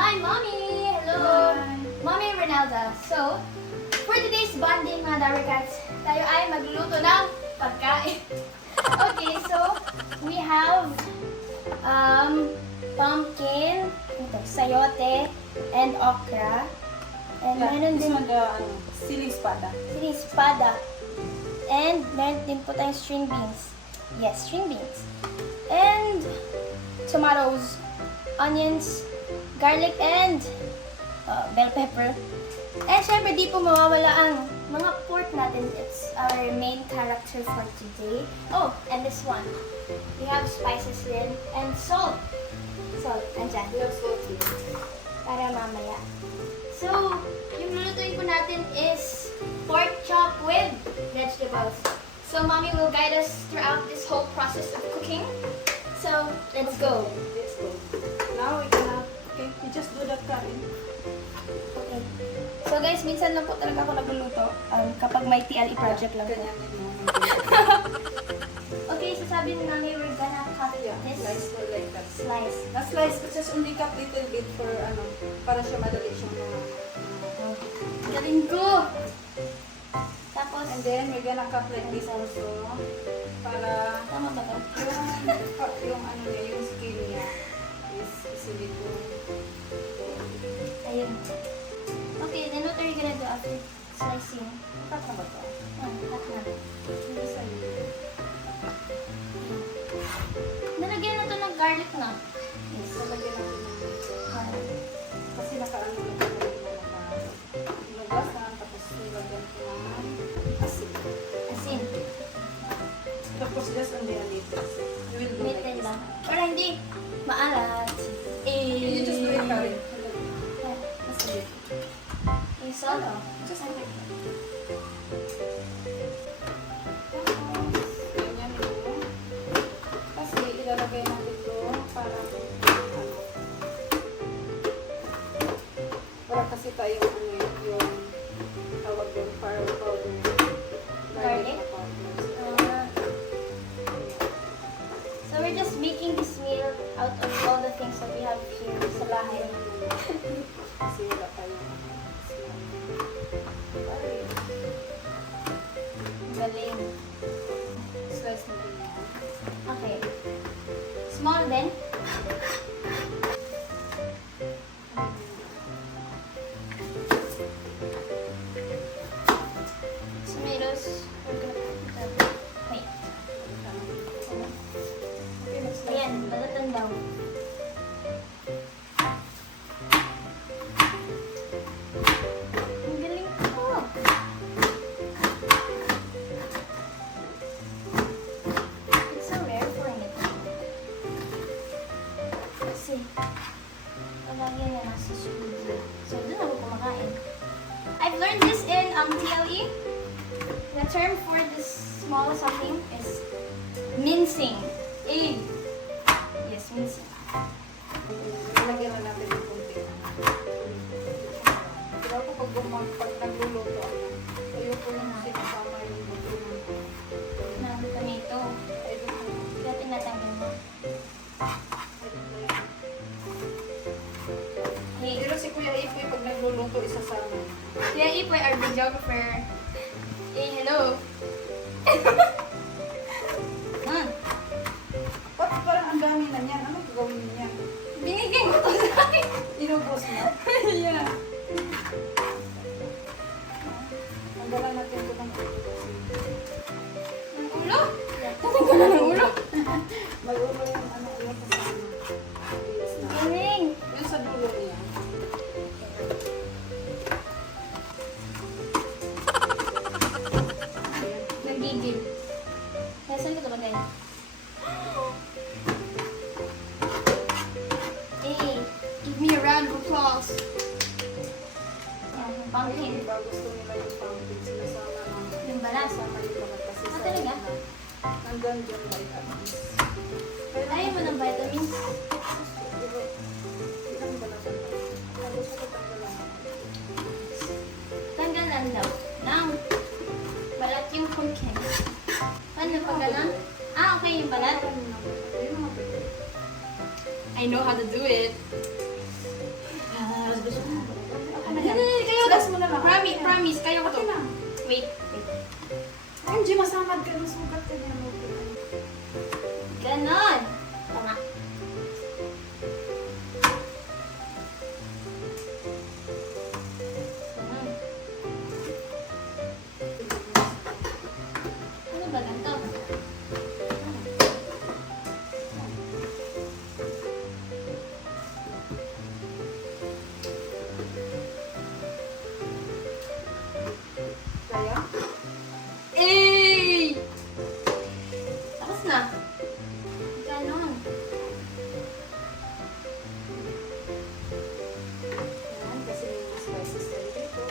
my mommy. Hello, Mommy Ronalda. So, for today's bonding mga Dapper Cats, tayo ay magluluto ng pagkain. Okay, so we have pumpkin, sayote, and okra. And meron din Sili espada. sili espada. And meron din po tayong string beans. Yes, string beans. And tomatoes, onions, garlic, and bell pepper. And syempre, di po mawawala ang mga pork natin. It's our main character for today. Oh, and this one. We have spices din. And salt. Salt, andyan. Para mamaya. So, yung lulutuin po natin is pork chop with vegetables. So, Mommy will guide us throughout this whole process of cooking. So, let's go. Let's go. Now we gonna, okay, we just do that curry. Okay. So guys, minsan lang po talaga ako nagluluto kapag may TLE project lang po. Ganyan yun, no? Okay, so sabi ni Mami, we're gonna cut Yeah, this slice for like that. slice. Na-slice ko just only cut little bit for para siya madali siyang Galing ko! Tapos, And then we're gonna cut like this also para tama ba to? yung ano niya, yung skin niya is easily to Ayun. Okay, then what are you gonna do after slicing? cut na ba to? Cut na. Hindi sa'yo. Nalagyan na to ng garlic na. Yes, lalagyan natin ng kasi nakaano na ito nilagyan na tapos nilagyan ko ng asin. Asin. Tapos just only a little. You will do like Mitin this. lang. Para hindi maalat. You just do it, Karen. Mas ulit. Yung salt. Just like that. Ganyan yun. Kasi ilalagay natin ito para kasi tayo yung tawag yung powder. Garlic? na powder. So we're just making this meal out of all the things that we have here sa bahay. Kasi wala tayong Galing. slice mo din yan. Okay. Small din. Tomatoes. Wait. Ayan, balatan daw. Ang galing ko. It's so rare for me. Kasi, palagi na nasa studio. So, doon ako kumakain. I've learned this in TLE. The term for this small something is mincing. Yes, mincing. Ilagyan na natin yung kunti. Diba ko pag nagluluto ako, ayoko yung sinasama yung buto Ng tomato. Kaya tinatanggal mo. Hey, Pero si Kuya Ipoy pag nagluluto isasama. Kuya Ipoy, our videographer. Hey, hello. Ba't parang ang dami na niyan? Ano gagawin niya? Binigay mo to sa akin. Inubos mo? Yeah. Tanggalan natin ito ng ulo. Ang ulo? Tatanggalan ng ulo. Mag-ulo yung ano ulo kasama. Yes na. Galing. Yung sa dulo niya. Nagigil. Kaya saan ko ito bagay? Hey, give me a round of applause. Yan, yung pumpkin. Diba gusto nila yung pumpkin sinasama ng Yung balat. kasama yung balat kasi Ah, sa talaga? nandun dyan vitamins. Ayaw mo ng vitamins. Ilang balatan na. Tapos ko tanggalan ako. Tanggalan daw. Nang balat yung pumpkin. Paano pag ganun? Ah, okay yung balat. Ayun mga pwede. I know how to do it. na. Promise, kayo ko to. Okay na. Wait. MG, masamad ka. Masugat ka niya. Ganon. Tama. Ano ba ganito? Kaya? Eh! Tapos na. Ganon. Yan, kasi may spices tayo dito.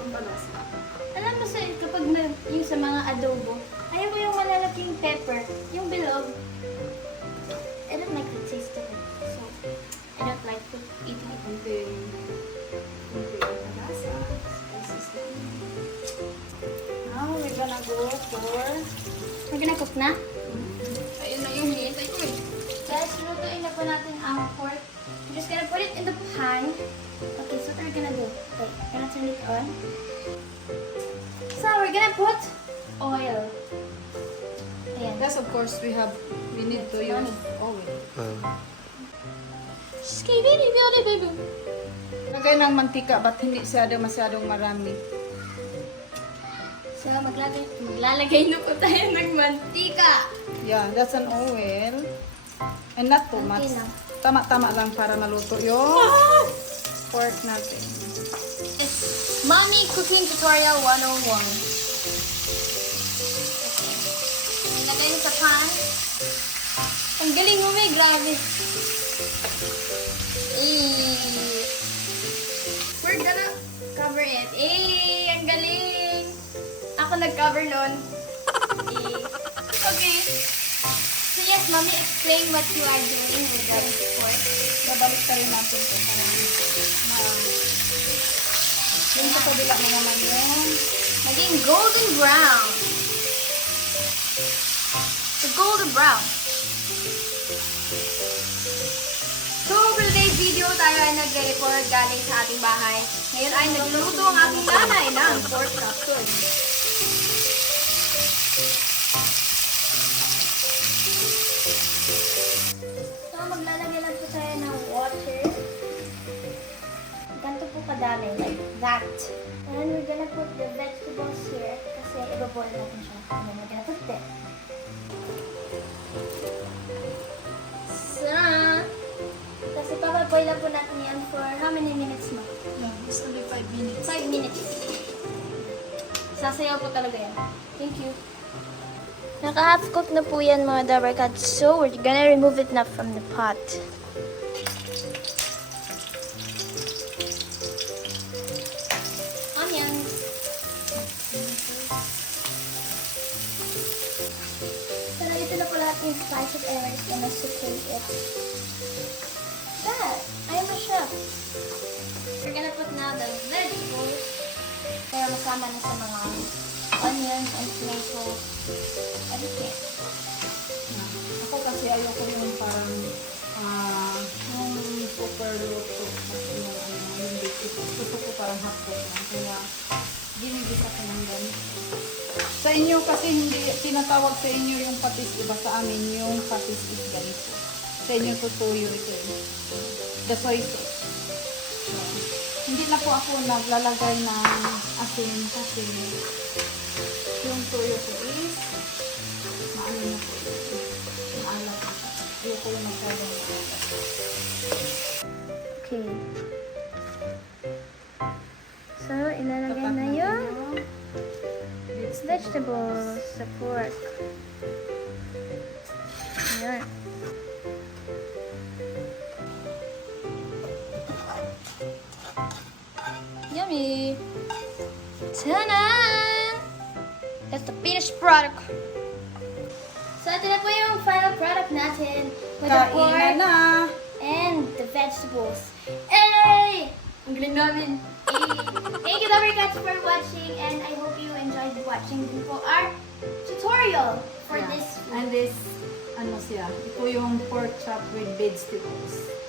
Ang balas na. Alam mo sa kapag yung sa mga adobo, ayaw ko yung malalaking pepper, yung bilog. I don't like the taste of it. So, I don't like to eat it. Kunti ang kalasa. Spices na. Now, we're gonna go for... We're gonna cook na. Ayun na yung hinihintay ko eh. Guys, lutuin na po natin ang pork. We're just gonna put it in the pan. Okay, so what we're gonna do? Okay, gonna turn it on. So, we're gonna put oil. Ayan. Yes, of course, we need to use Money. oil. Baby. Lagay ng mantika, ba't hindi masyadong marami? So, maglalagay na po tayo ng mantika. Yeah, that's an oil. And not too much. Okay lang. Tama-tama lang para maluto yung pork natin. Mommy Cooking Tutorial 101. Okay. Ilagay mo sa pan. Ang galing mo, may grabe. We're gonna cover it. Ang galing. Ako nag-cover nun. Okay. So yes, Mommy, explain what you are doing with the pork. Babalik pa rin natin ito para yung sa kabila mo naman yung Maging golden brown. The golden brown. So, for today's video, tayo ay nagre-report galing sa ating bahay. Ngayon ay nagluluto ang ating nanay ng pork chop. So, maglalagay lang po tayo ng water. Ganito po kadami, like that. And we're gonna put the vegetables here kasi ibaboil natin siya. And then we're gonna put it. So, kasi papaboil lang po natin yan for how many minutes mo? it's only 5 minutes. 5 minutes. Sasayaw po talaga yan. Thank you. Naka-half cook na po yan mga dabarkads. So, we're gonna remove it na from the pot. Onions. So, ito na po lahat yung spices and we're just gonna saute it. That! I'm a chef. We're gonna put now the vegetables. Kaya masama na sa mga onions and tomatoes. Everything. Ako kasi ayoko yung parang yung super luto yung basic. Gusto ko parang hot cook lang. Kaya ginigisa ko ng ganito. Sa inyo kasi hindi tinatawag sa inyo yung patis, iba sa amin yung patis is ganito. Sa inyo tutuyo ito. The soy sauce. Hindi na po ako naglalagay ng asin kasi yung tuyo ko is maano na po. Maalat na. Ayoko yung masyadong maalat. Okay. So, ilalagay na yung vegetables sa pork. Ayan. Yummy! Ta-da! That's the finished product. So, ito na po yung final product natin. With the pork Kainan na! and the vegetables. Hey! Ang galing namin. Hey! Thank you, Lovercats, for watching, and I hope you enjoyed watching din po our tutorial for Yeah. this. And this, ano siya, ito yung pork chop with vegetables.